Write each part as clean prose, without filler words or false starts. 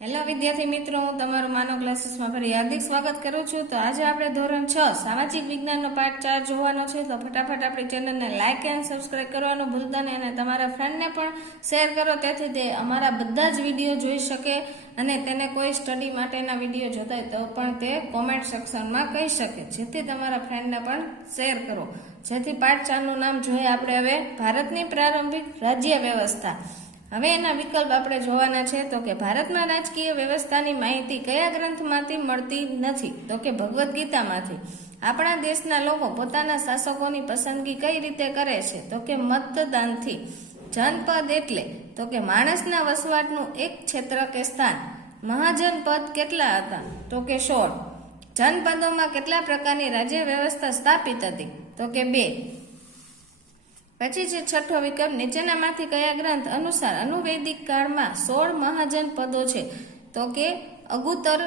Hello વિદ્યાર્થી મિત્રો, હું તમારું માનવ ક્લાસીસમાં ફરી હાર્દિક સ્વાગત કરું છું। તો આજે આપણે ધોરણ 6 સામાજિક વિજ્ઞાનનો પાઠ 4 જોવાનો છે। તો ફટાફટ આપણી ચેનલને લાઈક અને સબસ્ક્રાઇબ કરવાનું ભૂલતા નહીં અને તમારા ફ્રેન્ડને પણ શેર કરો, તેથી તે અમારા બધા જ વિડીયો જોઈ શકે અને તેને કોઈ સ્ટડી માટેના વિડીયો જોતા હોય તો પણ તે કોમેન્ટ સેક્શનમાં કહી શકે, જેથી તમારા ફ્રેન્ડને પણ શેર કરો, જેથી પાઠ 4 નું નામ જોઈએ આપણે હવે ભારતની પ્રારંભિક રાજ્ય વ્યવસ્થા। હવે એના વિકલ્પ આપણે જોવાના છે। તો કે ભારતમાં રાજકીય વ્યવસ્થાની માહિતી કયા ગ્રંથમાંથી મળતી નથી? તો કે ભગવદ્ ગીતામાંથી। આપણા દેશના લોકો પોતાના શાસકોની પસંદગી કઈ રીતે કરે છે? તો કે મતદાનથી। જનપદ એટલે તો કે માણસના વસવાટનું એક ક્ષેત્ર કે સ્થાન। મહાજનપદ કેટલા હતા? તો કે 16। જનપદોમાં કેટલા પ્રકારની રાજ્ય વ્યવસ્થા સ્થાપિત હતી? તો કે 2। પછી છે છઠ્ઠો વિકલ્પ, નીચેનામાંથી કયા ગ્રંથ અનુસાર અનુવૈદિક કાળમાં 16 મહાજનપદો છે? તો કે અગુત્તર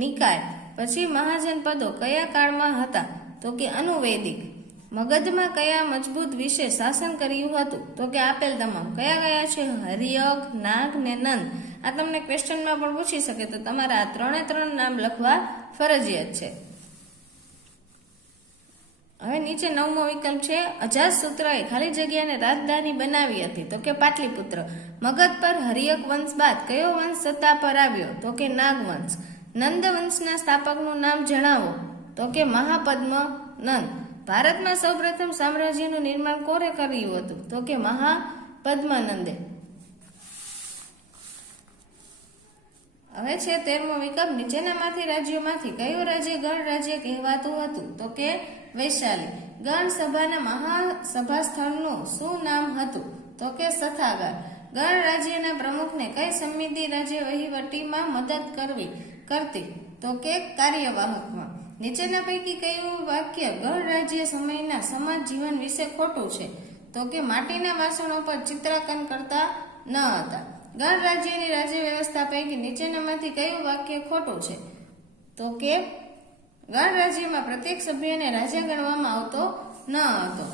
નિકાય। પછી મહાજનપદો કયા કાળમાં હતા? તો કે અનુવૈદિક। મગધમાં કયા મજબૂત વિશે શાસન કર્યું હતું? તો કે આપેલ તમામ। કયા કયા છે? હર્યક, નાગ ને નંદ। આ તમને ક્વેશ્ચનમાં પણ પૂછી શકે, તો તમારે આ 3 નામ લખવા ફરજિયાત છે। હવે નીચે 9મો વિકલ્પ છે, અજાતશત્રુએ ખાલી જગ્યાને રાજધાની બનાવી હતી? તો કે પાટલીપુત્ર। મગધ પર હર્યક વંશ બાદ કયો વંશ સત્તા પર આવ્યો? તો કે નાગ વંશ। નંદ વંશના સ્થાપકનું નામ જણાવો? તો કે મહાપદ્મ નંદ। ભારતમાં સૌપ્રથમ સામ્રાજ્યનું નિર્માણ કોણે કર્યું હતું? તો કે મહાપદ્મનંદે। હવે છે 13મો વિકલ્પ, નીચેનામાંથી રાજ્યોમાંથી કયું રાજ્ય ગણ રાજ્ય કહેવાતું હતું? તો કે વૈશાલી। ગણ સભાના મહાસભા સ્થળનું શું નામ હતું? તો કે સથાગાર। ગણ રાજ્યના પ્રમુખને કઈ સમિતિ રાજ્ય વહીવટીમાં મદદ કરતી? તો કે કાર્યવાહકમાં। નીચેના પૈકી કયું વાક્ય ગણ રાજ્ય સમયના સમાજ જીવન વિશે ખોટું છે? તો કે માટીના વાસણો પર ચિત્રાંકન કરતા ન હતા। ગણ રાજ્યની રાજ્ય વ્યવસ્થા પૈકી નીચેનામાંથી કયું વાક્ય ખોટું છે? તો કે ગણ રાજ્યમાં પ્રત્યેક સભ્યને રાજા ગણવામાં આવતો ન હતો।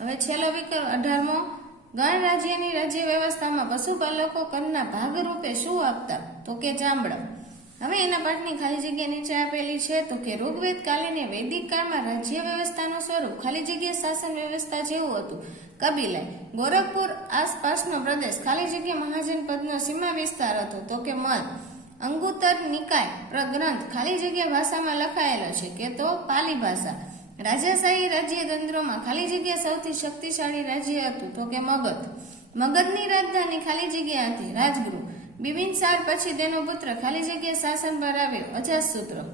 હવે છેલ્લો વિકલ્પ 18મો, ગણ રાજ્યની રાજ્ય વ્યવસ્થામાં પશુપાલકો કરના ભાગરૂપે શું આપતા? તો કે ચામડા। હવે એના પાઠની ખાલી જગ્યા નીચે આપેલી છે। તો કે ઋગ્વેદ કાલીન વૈદિક કાળમાં રાજ્ય વ્યવસ્થાનું સ્વરૂપ ખાલી જગ્યા શાસન વ્યવસ્થા જેવું હતું। કબીલાઈ। ગોરખપુર આસપાસનો પ્રદેશ ખાલી જગ્યા મહાજનપદનો સીમા વિસ્તાર હતો? તો કે મલ। અંગુત્તર નિકાય ગ્રંથ ખાલી જગ્યા ભાષામાં લખાયેલો છે કે તો પાલી ભાષા। રાજાશાહી રાજ્ય તંત્રોમાં ખાલી જગ્યા સૌથી શક્તિશાળી રાજ્ય હતું? તો કે મગધ। મગધની રાજધાની ખાલી જગ્યા હતી રાજગૃહ। બિંબિસાર પછી તેનો પુત્ર ખાલી જગ્યા શાસન પર આવ્યો અજાતશત્રુ।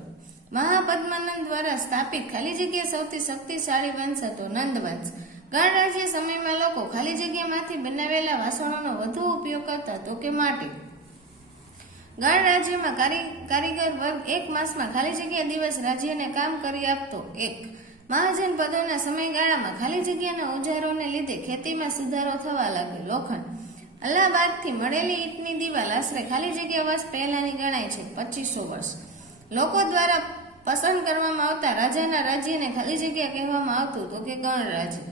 મહાપદ્મનંદ દ્વારા સ્થાપિત ખાલી જગ્યા સૌથી શક્તિશાળી વંશ હતો નંદ વંશ। ગણ રાજ્ય સમયમાં લોકો ખાલી જગ્યામાંથી બનાવેલા વાસણોનો વધુ ઉપયોગ કરતા? તો કે માટી। ગણ રાજ્યમાં કારીગર વર્ગ 1 માસમાં ખાલી જગ્યા દિવસ રાજ્યને કામ કરી આપતો 1। મહાજનપદોના સમયગાળામાં ખાલી જગ્યાના ઓજારોને લીધે ખેતીમાં સુધારો થવા લાગ્યો લોખંડ। અલ્હાબાદથી મળેલી ઈંટની દિવાલ આશરે ખાલી જગ્યા વર્ષ પહેલાની ગણાય છે 2500 વર્ષ। લોકો દ્વારા પસંદ કરવામાં આવતા રાજાના રાજ્યને ખાલી જગ્યા કહેવામાં આવતું? તો કે ગણરાજ્ય।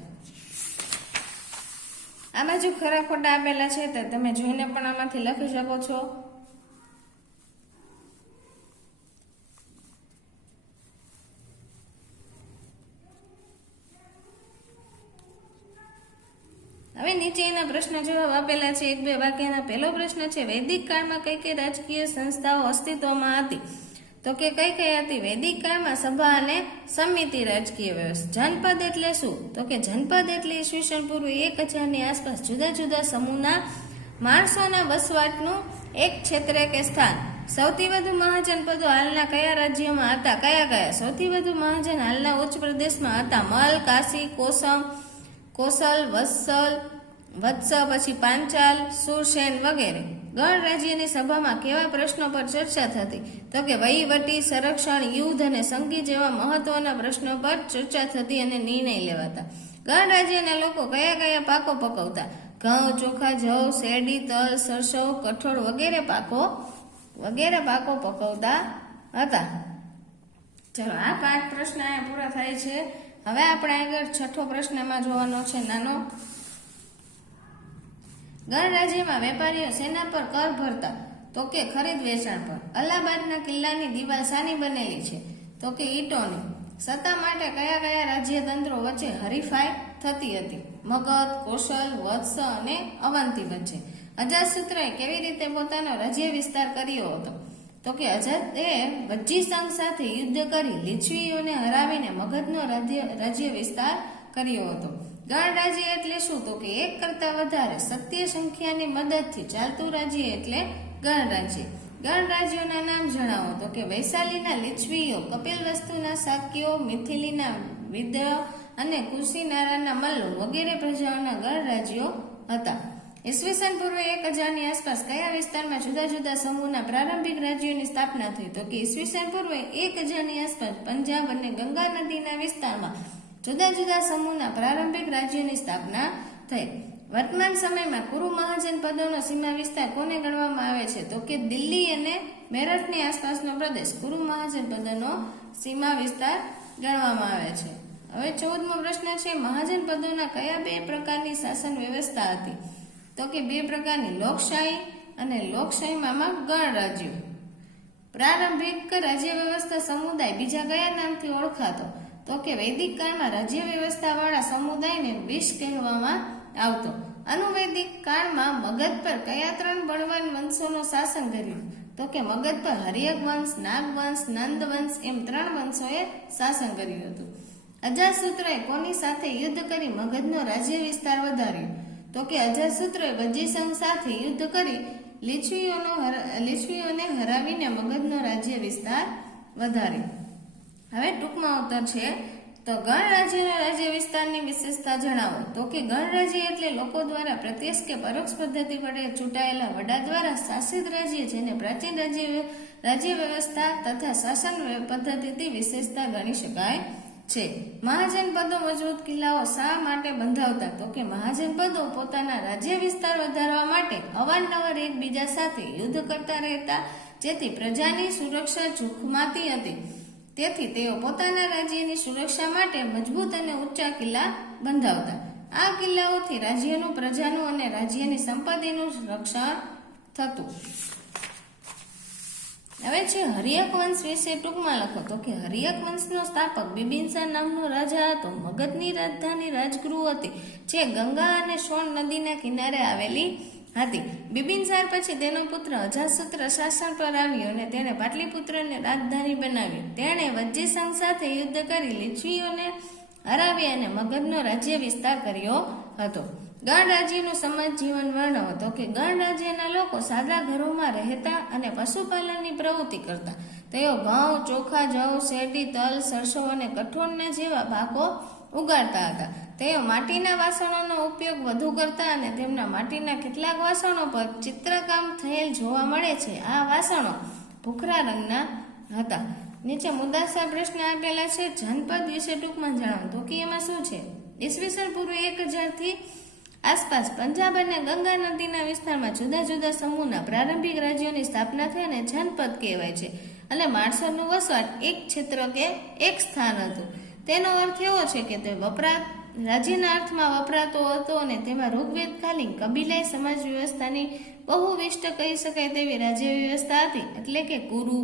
આ બાજુ ખરા ખોટા આપેલા છે, તો તમે જોઈને પણ આમાંથી લખી શકો છો। હવે નીચે એના પ્રશ્ન જવાબ આપેલા છે 1-2 વાક્યના। પહેલો પ્રશ્ન છે, વૈદિક કાળમાં કઈ કઈ રાજકીય સંસ્થાઓ અસ્તિત્વમાં હતી? તો કે કઈ કઈ હતી? વૈદિક કાળમાં સભા અને સમિતિ રાજકીય વ્યવસ્થા। જનપદ એટલે શું? તો કે જનપદ એટલે ઈસવીસન પૂર્વે 1000ની આસપાસ જુદા જુદા સમૂહના માણસોના વસવાટનું એક ક્ષેત્ર કે સ્થાન। સૌથી વધુ મહાજનપદો હાલના કયા રાજ્યોમાં હતા? કયા કયા? સૌથી વધુ મહાજન હાલના ઉચ્ચ પ્રદેશમાં હતા મલ, કાશી, કોસલ, વત્સ, પછી પાંચાલ, સુરસેન વગેરે। ગણ રાજ્યની સભામાં કેવા પ્રશ્નો પર ચર્ચા થતી? તો કે વહીવટી, સંરક્ષણ, યુદ્ધ અને સંધિ જેવા મહત્વના પ્રશ્નો પર ચર્ચા થતી અને નિર્ણય લેવાતા। ગણ રાજ્યના લોકો કયા કયા પાકો પકવતા? ઘઉં, ચોખા, જવ, શેરડી, તલ, સરસવ, કઠોળ વગેરે પાકો પકવતા હતા। ચલો, આ 5 પ્રશ્ન અહીંયા પૂરા થાય છે। હવે આપણે આગળ છઠ્ઠો પ્રશ્નમાં જોવાનો છે નાનો। ગણ રાજ્યમાં વેપારીઓ શેના પર કર ભરતા? તો કે ખરીદ વેચાણ પર. અલ્હાબાદના કિલ્લાની દિવાલ શાની બનેલી છે? તો કે ઈંટોની. સત્તા માટે કયા કયા રાજ્યતંત્રો વચ્ચે હરીફાઈ થતી હતી? મગધ, કોશલ, વત્સ અને અવંતી વચ્ચે. અજાતશત્રુએ કેવી રીતે પોતાનો રાજ્ય વિસ્તાર કર્યો હતો? તો કે અજાતે વજ્જી સંઘ સાથે યુદ્ધ કરી લીછવીઓને હરાવીને મગધનો રાજ્ય વિસ્તાર કર્યો હતો. ગણરાજ્ય એટલે શું? તો કે એક કરતા વધારે સત્ય સંખ્યાની મદદથી ચાલતું રાજ્ય એટલે ગણરાજ્ય. ગણરાજ્યોના નામ જણાવો. તો કે વૈશાલીના લીછવીઓ, કપિલવસ્તુના શાક્યો, મિથિલીના વિદ્ય અને કુશીનારાના મલ્લો વગેરે પ્રજાઓના ગણરાજ્યો હતા. ઈસવીસન પૂર્વે 1000ની આસપાસ કયા વિસ્તારમાં જુદા જુદા સમૂહના પ્રારંભિક રાજ્યોની સ્થાપના થઈ? તો કે ઈસવીસન પૂર્વે 1000ની આસપાસ પંજાબ અને ગંગા નદીના વિસ્તારમાં જુદા જુદા સમૂહના પ્રારંભિક રાજ્યોની સ્થાપના થઈ. વર્તમાન સમયમાં કુરુ મહાજન પદોનો સીમા વિસ્તાર કોને ગણવામાં આવે છે? તો કે દિલ્હી અને મેરઠની આસપાસનો પ્રદેશ કુરુ મહાજન પદોનો સીમા વિસ્તાર ગણવામાં આવે છે. હવે 14મો પ્રશ્ન છે, મહાજન પદોના કયા 2 પ્રકારની શાસન વ્યવસ્થા હતી? તો કે 2 પ્રકારની, લોકશાહી અને લોકશાહીમાં ગણરાજ્યો. પ્રારંભિક રાજ્ય વ્યવસ્થા સમુદાય બીજા કયા નામથી ઓળખાતો? તો કે વૈદિક કાળમાં રાજ્ય વ્યવસ્થા વાળા સમુદાયને વિશ કહેવામાં આવતો. અનુવૈદિક કાળમાં મગધ પર કયા 3 બળવાન વંશોનો શાસન કર્યું? તો કે મગધ પર હર્યક વંશ, નાગ વંશ, નંદ વંશ એમ 3 વંશોએ શાસન કર્યું હતું. અજાતશત્રુએ કોની સાથે યુદ્ધ કરી મગધનો રાજ્ય વિસ્તાર વધાર્યો? તો કે અજાતશત્રુએ વજ્જી સંઘ સાથે યુદ્ધ કરી લીછવીઓને હરાવીને મગધનો રાજ્ય વિસ્તાર વધાર્યો. હવે ટૂંકમાં ઉત્તર છે તો ગણરાજ્યના રાજ્ય વિસ્તારની વિશેષતા જણાવો. તો કે ગણરાજ્ય એટલે લોકો દ્વારા પ્રત્યક્ષ કે પરોક્ષ પદ્ધતિ વડે ચૂંટાયેલા વડા દ્વારા શાસિત રાજ્ય, જેને પ્રાચીન રાજ્ય વ્યવસ્થા તથા શાસન પદ્ધતિથી વિશેષતા ગણી શકાય છે. મહાજન પદો મજબૂત કિલ્લાઓ શા માટે બંધાવતા? તો કે મહાજન પદો પોતાના રાજ્ય વિસ્તાર વધારવા માટે અવારનવાર એકબીજા સાથે યુદ્ધ કરતા રહેતા, જેથી પ્રજાની સુરક્ષા જોખમાતી હતી. તેથી તેઓ પોતાના રાજ્યની સુરક્ષા માટે મજબૂત અને ઊંચા કિલ્લા બંધાવતા. આ કિલ્લાઓથી રાજ્યનું, પ્રજાનું અને રાજ્યની સંપત્તિનું રક્ષણ થતું. હવે છે હર્યક વંશ વિશે ટૂંકમાં લખો. તો કે હર્યક વંશનો સ્થાપક બિંબિસાર નામનો રાજા હતો. મગધની રાજધાની રાજગૃહ હતી, જે ગંગા અને સોન નદીના કિનારે આવેલી હતી. બિંબિસાર પછી તેનો પુત્ર અજાતશત્રુ શાસન પર આવ્યો અને તેણે પાટલીપુત્રને રાજધાની બનાવી. તેણે વજ્જી સંઘ સાથે યુદ્ધ કરી લીછવીઓને હરાવી અને મગધનો રાજ્ય વિસ્તાર કર્યો હતો. ગણરાજ્યનું સમાજ જીવન વર્ણવો. તો કે ગણરાજ્યના લોકો સાદા ઘરોમાં રહેતા અને પશુપાલનની પ્રવૃત્તિ કરતા. તેઓ ઘઉં, ચોખા, જવ, શેરડી, તલ, સરસો અને કઠોળના જેવા પાકો ઉગાડતા હતા. તેઓ માટીના વાસણોનો ઉપયોગ વધુ કરતા અને તેમના માટીના કેટલાક વાસણો પર ચિત્રકામ થયેલ જોવા મળે છે. આ વાસણો ભૂખરા રંગના હતા. નીચે મુદ્દાસર પ્રશ્ન આપેલા છે, જનપદ વિશે ટૂંકમાં જણાવો. તો કે એમાં શું છે? ઈસવીસન પૂર્વે 1000થી આસપાસ પંજાબ અને ગંગા નદીના વિસ્તારમાં જુદા જુદા સમૂહના પ્રારંભિક રાજ્યોની સ્થાપના થઈ અને જનપદ કહેવાય છે. અને માણસોનું વસવાટ એક ક્ષેત્ર કે એક સ્થાન હતું. તેનો અર્થ એવો છે કે તે રાજ્યના અર્થમાં વપરાતો હતો અને તેમાં ઋગ્વેદકાલીન કબીલાઈ સમાજ વ્યવસ્થાની બહુવિષ્ટ કહી શકાય તેવી રાજ્ય વ્યવસ્થા હતી. એટલે કે કુરુ,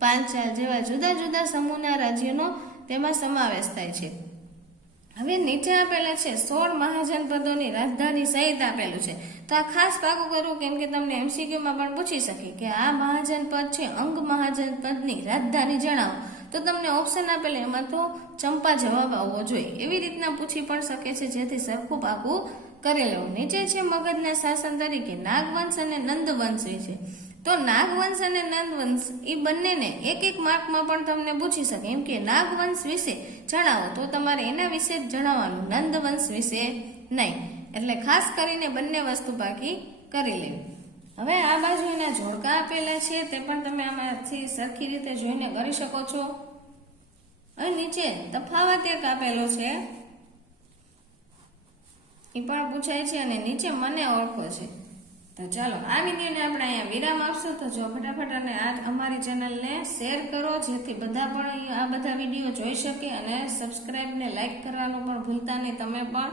પાંચાલ જેવા જુદા જુદા સમૂહના રાજ્યોનો તેમાં સમાવેશ થાય છે. હવે નીચે આપેલા છે 16 મહાજનપદોની રાજધાની સહિત આપેલું છે. તો આ ખાસ પાકું કરવું, કેમ કે તમને MCQમાં પણ પૂછી શકે કે આ મહાજનપદ છે, અંગ મહાજનપદની રાજધાની જણાવો. તો તમને ઓપ્શન આપેલા એમાં તો ચંપા જવાબ આવવો જોઈએ. એવી રીતના પૂછી પણ શકે છે, જેથી સરખું પાકું કરી લેવું. નીચે છે મગધના શાસન તરીકે નાગવંશ અને નંદવંશ વિશે. તો નાગવંશ અને નંદવંશ એ બંનેને એક એક માર્કમાં પણ તમને પૂછી શકે. એમ કે નાગવંશ વિશે જણાવો તો તમારે એના વિશે જ જણાવવાનું, નંદવંશ વિશે નહીં. એટલે ખાસ કરીને બંને વસ્તુ બાકી કરી લેવી. હવે આ બાજુ એના જોડકા આપેલા છે, તે પણ તમે આમાંથી સરખી રીતે જોઈને કરી શકો છો. અને નીચે તફાવત એક આપેલો છે, એ પણ પૂછાય છે. અને નીચે મને ઓળખો છે. તો ચાલો આ વિડીયોને આપણે અહીંયા વિરામ આપશું. તો જો ફટાફટ અને આ અમારી ચેનલને શેર કરો, જેથી બધા પણ આ બધા વિડીયો જોઈ શકે. અને સબસ્ક્રાઈબ ને લાઈક કરવાનું પણ ભૂલતા નહીં તમે પણ.